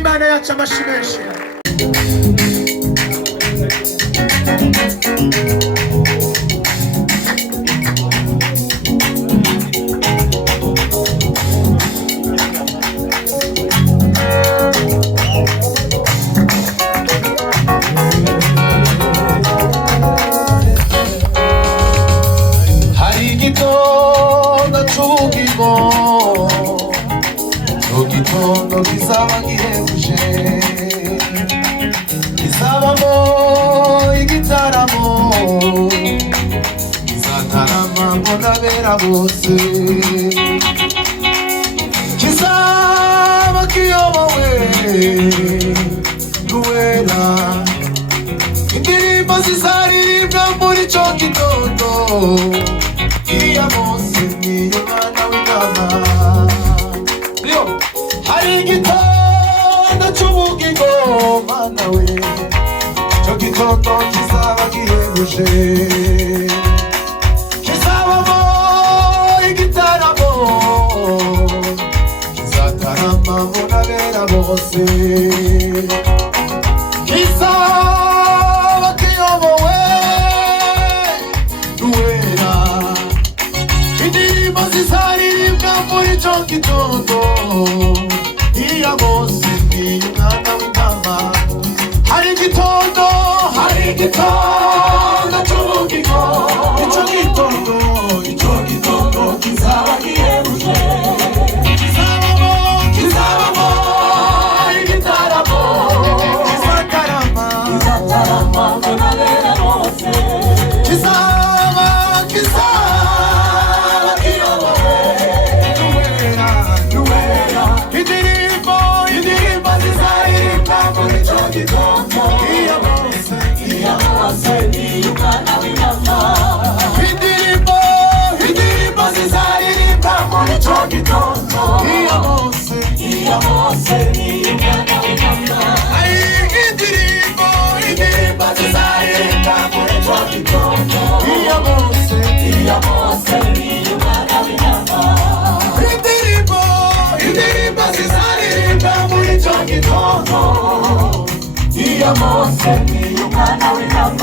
Imana yacu amashyi menshi. hari igitondo cy'ubugimo, igitondo kizaba gihebuje, kizabamo igitaramo, kizatarama mbonabera bose, kizaba kiyobowe n'uwera, indirimbo zizaririmbwa muri ico gitondo, iya Mose niyo mwana w'intama. Hari igitondo cy'ubugingo mana we, cyo gitondo kizaba gihebuje, kizabamo igitaramo, kizatarama mbonabera bose, kizaba kiyobowe n'uwera, indirimbo zizaririmbwa muri ico gitondo, iya Mose niyo mwana w'intama. Hari igitondo cy'ubugingo, ico gitondo kizaba gihebuje, kizabamo igitaramo, kizatarama mbonabera bose, kizaba kiyobowe n'uwera, indirimbo zizaririmbwa muri ico gitondo, iya Mose niyo mwana w'intama. Indirimbo zizaririmbwa muri ico gitondo, iya Mose niyo mwana w'intama. Indirimbo zizaririmbwa muri ico gitondo, iya Mose niyo mwana w'intama. Indirimbo zizaririmbwa muri ico gitondo, iya Mose niyo mwana w'intama.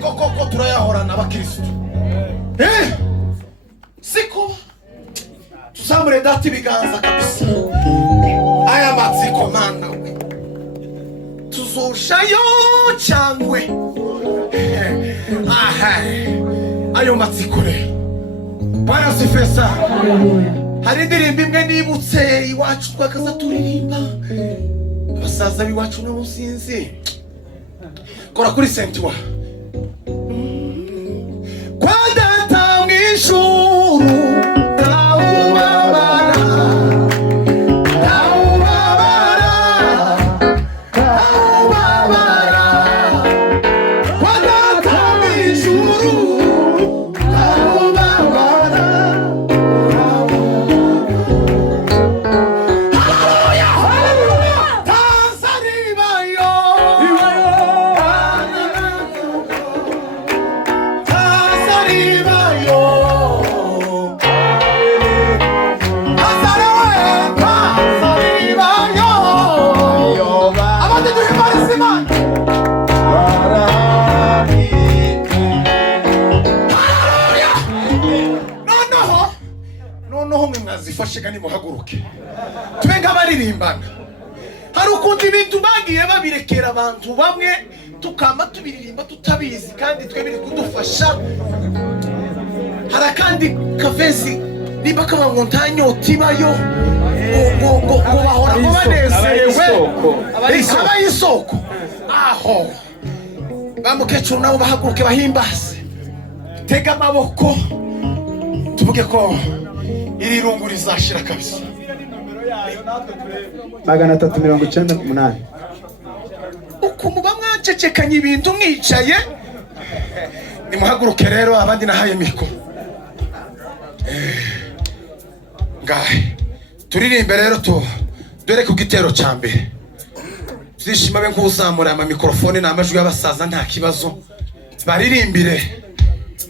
koko turayahorana abakristo siko tuzamure data ibiganza kabisa aya matsiko mana tuzoshayo cyangwe ayo matsiko re Bwana sifesa hari indirimbo imwe nibutse iwacu twakaza turirimba abasaza biwacu n'ubusinzi kora kuri sentiwa kwa data mw'ijuru zifashe kandi muhaguruke twenga baririmbana hari ukundi bintu bagiye babirekera abantu bamwe tukama tubiririmba tutabizi kandi twe biri kudufasha hari kandi kavezi niba kaba montanyo tibayo ngo bahora banezerewe aba isoko aho bamukecuru nabo bahaguruke bahimbaze tega amaboko tuvuge ko iri rungu rizashira kabisa 398 uko muba mwacecekanye ibintu mwicaye nimuhaguruke rero abandi nahaye miko ngahe turirimbe rero dore ku gitero cya mbere zishima be nk'uzamura mikrofone n'amajwi y'abasaza nta kibazo baririmbire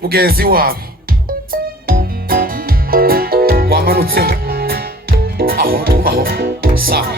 mugenzi wabo wamanutse aho tubaho sawa.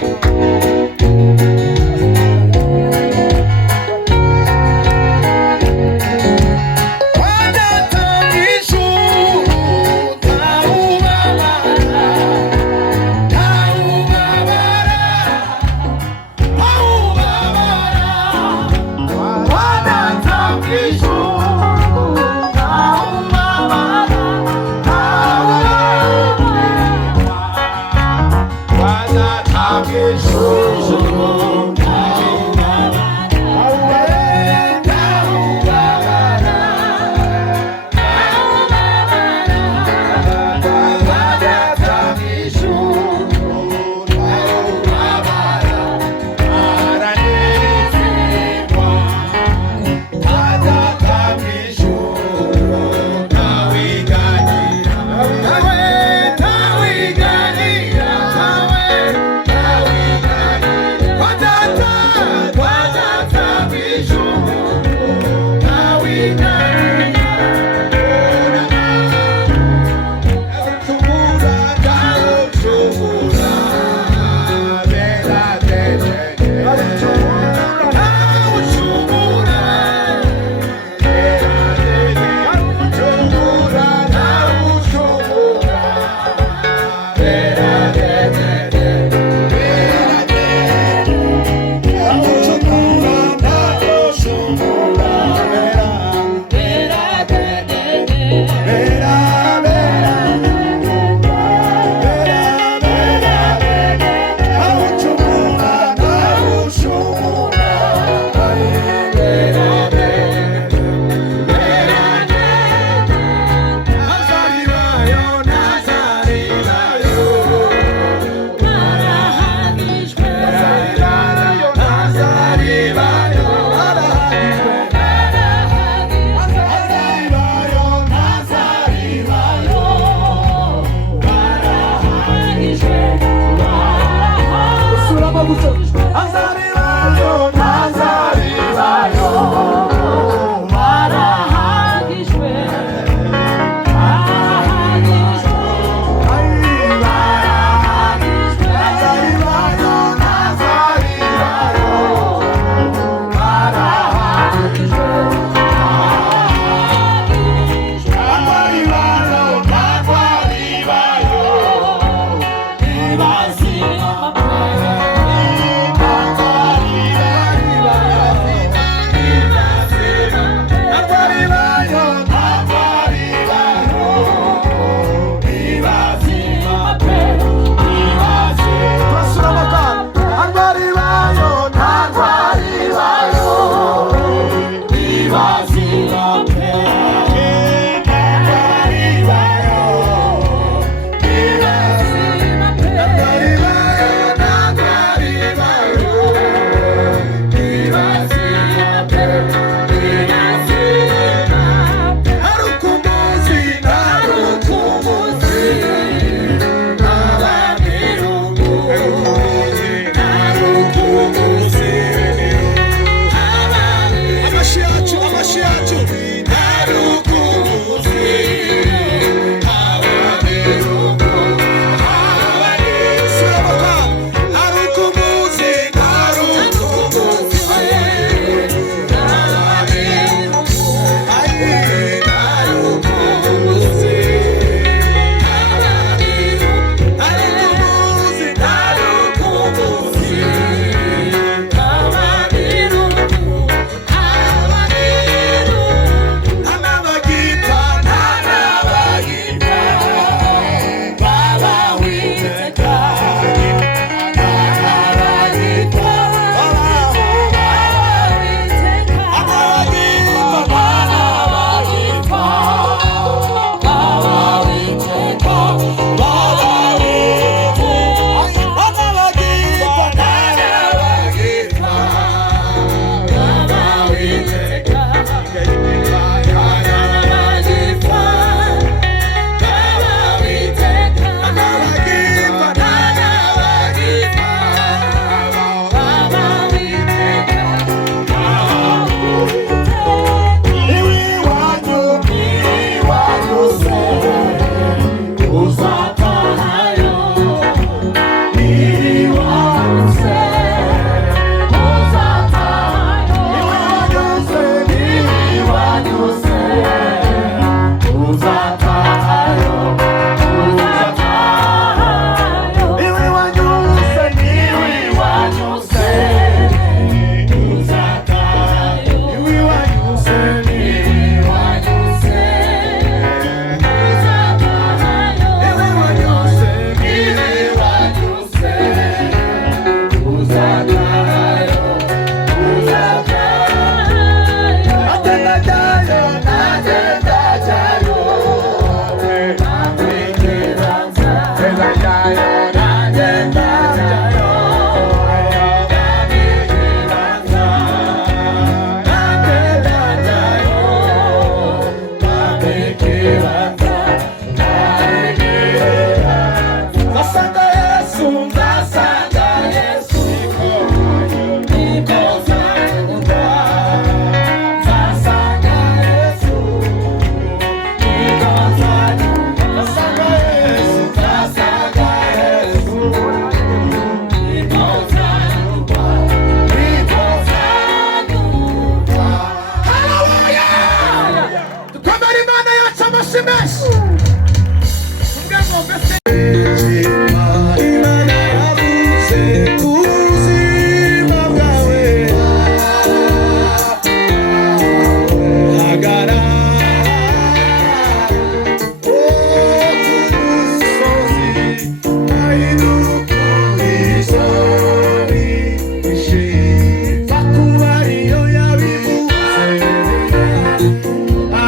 Nazaribayo,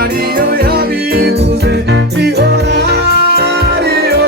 Ariyo yabivuze ihora ariyo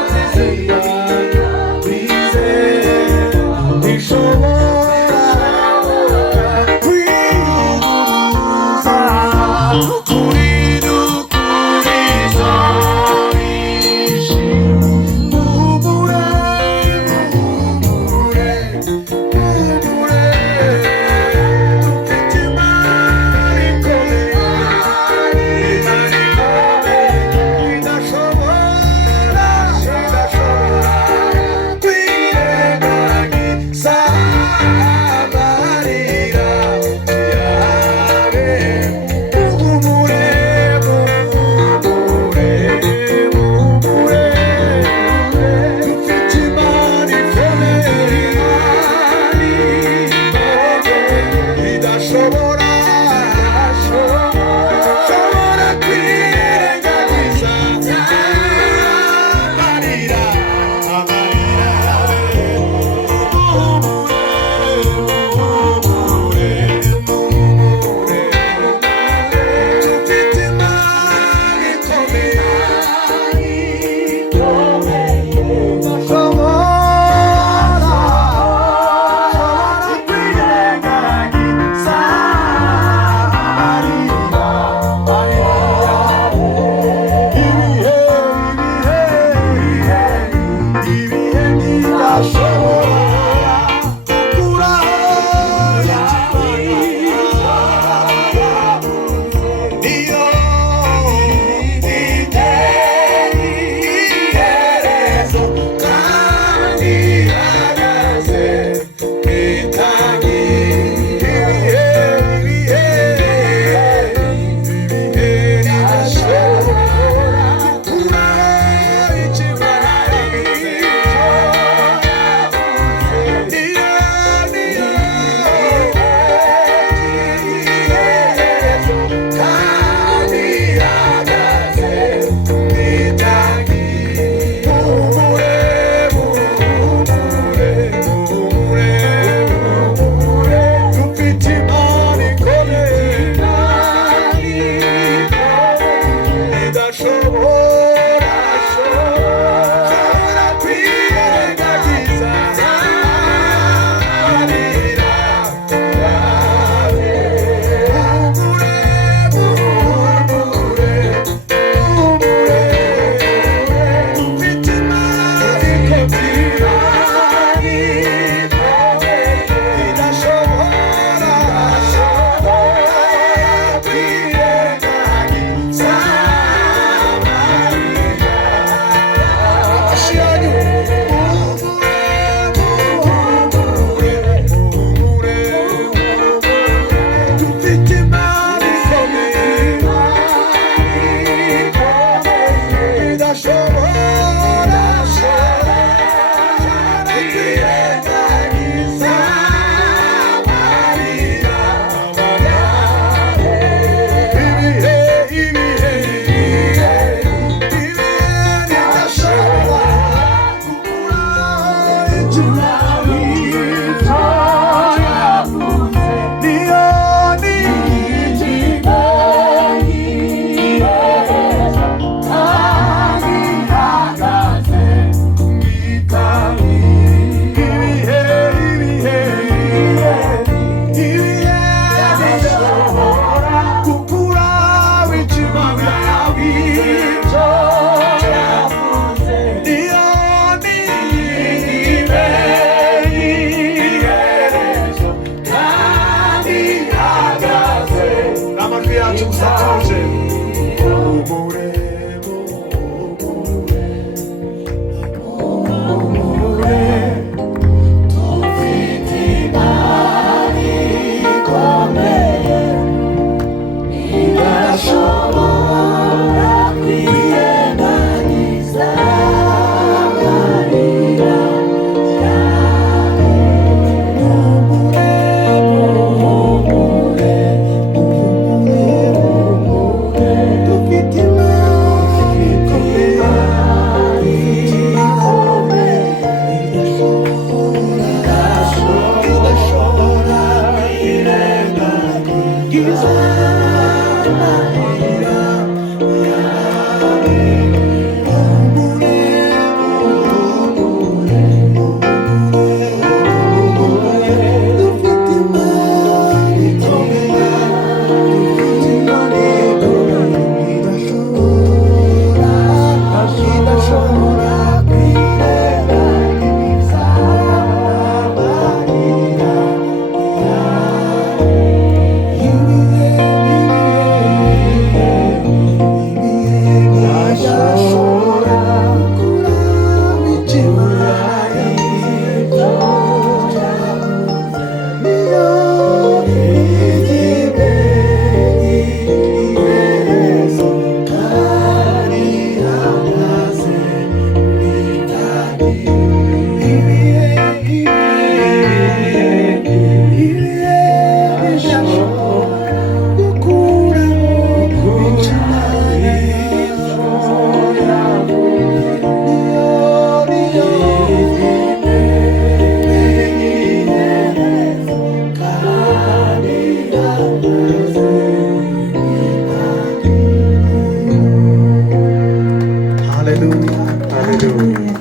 Haleluya, haleluya.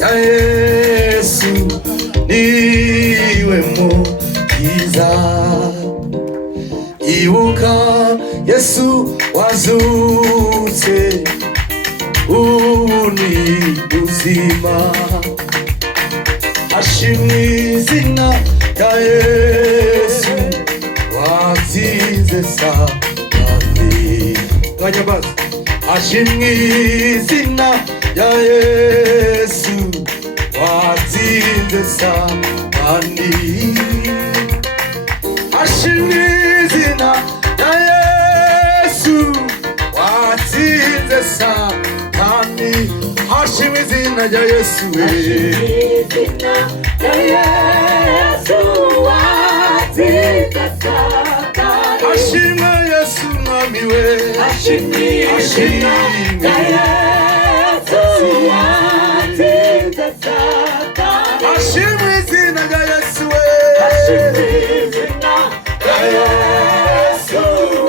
Ya Yesu niwe mukiza. Ibuka Yesu wazutse, ubu ni ubuzima. Ashimwe izina rya Yesu watsinze Satani. Banyamazi. Ashimwe izina rya Yesu watsinze Satani. Ashimwe izina rya Yesu watsinze Satani. Ashimwe izina rya Yesu we. Izina rya Yesu watsinze Satani. Ashimwe Yesu mwami we. Ashimwe izina rya Yesu watsinze Satani. Ashimwe izina rya Yesu we. Ashimwe izina rya Yesu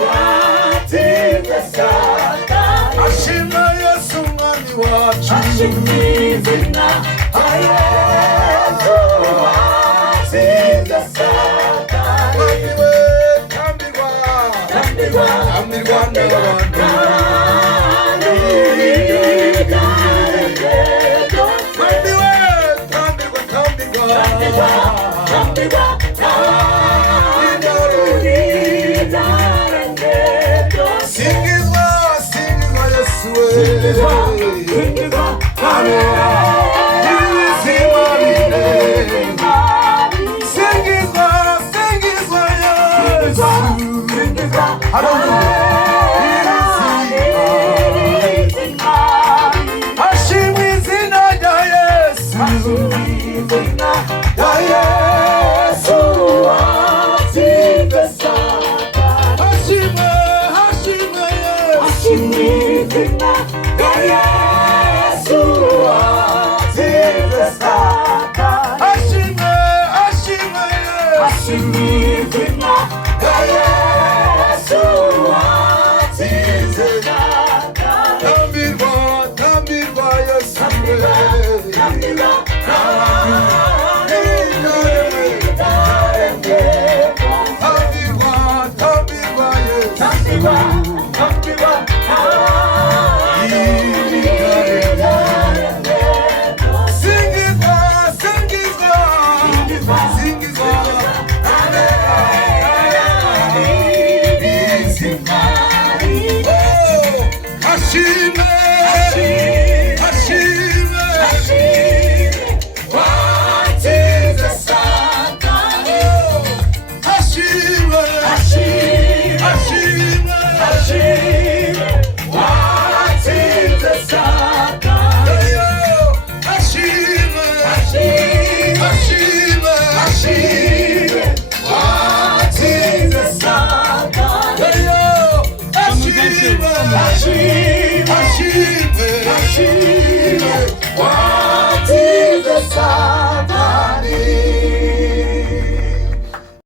watsinze Satani. Ashimwe Yesu mwami wacu. Ashimwe izina rya Yesu watsinze Satani. Mwami we, tambirwa. Tambirwa, Tambirwa n'abantu. Mwami we, tambirwa, tambirwa. Singizwa, singizwa Yesu we. Ibizima bine. Singizwa, singizwa Yesu. Ashimwe izina rya Yesu. Rya Yesu watsinze Satani. Ashimwe, ashimwe Yesu. Ashimwe izina rya Yesu watsinze Satani. Ashimwe, ashimwe Yesu. Ashimwe izina rya Yesu watsinze Satani. Tambirwa, tambirwa Yesu we. Tambirwa, tambirwa.